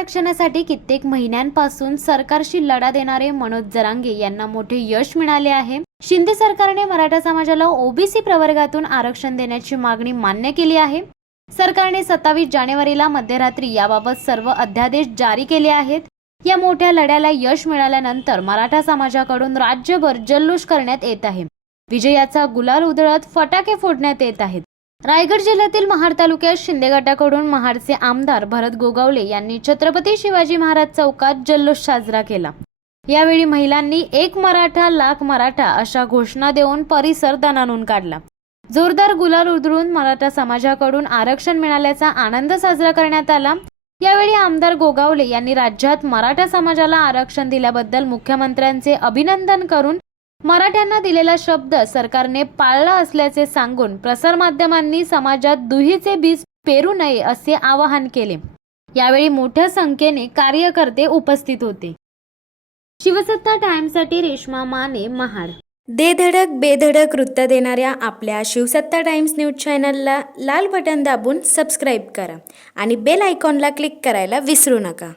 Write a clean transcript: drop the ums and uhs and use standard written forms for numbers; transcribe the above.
आरक्षणासाठी कित्येक महिन्यांपासून सरकारशी लढा देणारे मनोज जरांगे यांना मोठे यश मिळाले आहे। शिंदे सरकारने मराठा समाजाला ओबीसी प्रवर्गातून आरक्षण देण्याची मागणी मान्य केली आहे। सरकारने 27 जानेवारीला मध्यरात्री याबाबत सर्व अध्यादेश जारी केले आहेत। या मोठ्या लढ्याला यश मिळाल्यानंतर मराठा समाजाकडून राज्यभर जल्लोष करण्यात येत आहे। विजयाचा गुलाल उधळत फटाके फोडण्यात येत आहेत। रायगड जिल्ह्यातील महाड तालुक्यात शिंदे गटाकडून महाडचे आमदार भरत गोगावले यांनी छत्रपती शिवाजी महाराज चौकात जल्लोष साजरा केला। यावेळी महिलांनी एक मराठा लाख मराठा अशा घोषणा देऊन परिसर दणाणून काढला। जोरदार गुलाल उधळून मराठा समाजाकडून आरक्षण मिळाल्याचा आनंद साजरा करण्यात आला। यावेळी आमदार गोगावले यांनी राज्यात मराठा समाजाला आरक्षण दिल्याबद्दल मुख्यमंत्र्यांचे अभिनंदन करून मराठ्यांना दिलेला शब्द सरकारने पाळला असल्याचे सांगून प्रसारमाध्यमांनी समाजात दुहीचे बीज पेरू नये असे आवाहन केले। यावेळी मोठ्या संख्येने कार्यकर्ते उपस्थित होते। शिवसत्ता टाइम्ससाठी रेश्मा माने, महाड। दे धडक बेधडक वृत्त देणाऱ्या आपल्या शिवसत्ता टाइम्स न्यूज चॅनलला लाल बटन दाबून सबस्क्राईब करा आणि बेल आयकॉनला क्लिक करायला विसरू नका।